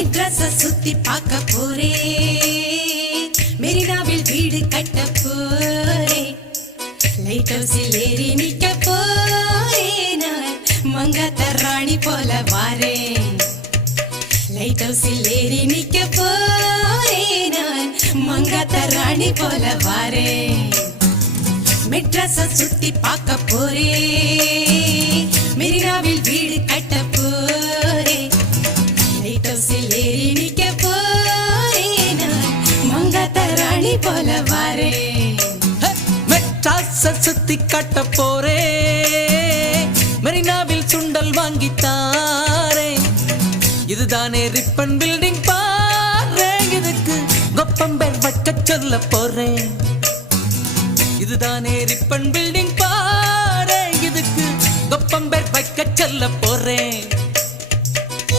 மெட்ராஸ சுத்தி பார்க்க போறே, மெரினாவில் வீடு கட்ட போறே, லைட் ஹவுஸில் ஏறி நிக்க போறே, நான் மங்காத்த ராணி போல வாரேன். லைட் ஹவுஸில் ஏறி நிக்க போறே, நான் மங்காத்த ராணி போல வாரேன். மெட்ராஸ சுத்தி பார்க்க போறே, மெரினாவில் வீடு கட்ட போறே, லைட் ஹவுஸில் ஏறி நிக்க போறே, நான் மங்காத்த ராணி போல வாரேன். மெட்ராஸ சுத்தி கட்ட போறே, மெரினாவில் சுண்டல் வாங்கித்தாரே, இதுதானே ரிப்பன் பில்டிங் பாரு, இதுக்கு கொப்பம்பேர் வைக்க சொல்ல போறேன். இதுதானே ரிப்பன் பில்டிங் பாரு, இதுக்கு கொப்பம்பேர் வைக்க சொல்ல போறேன்.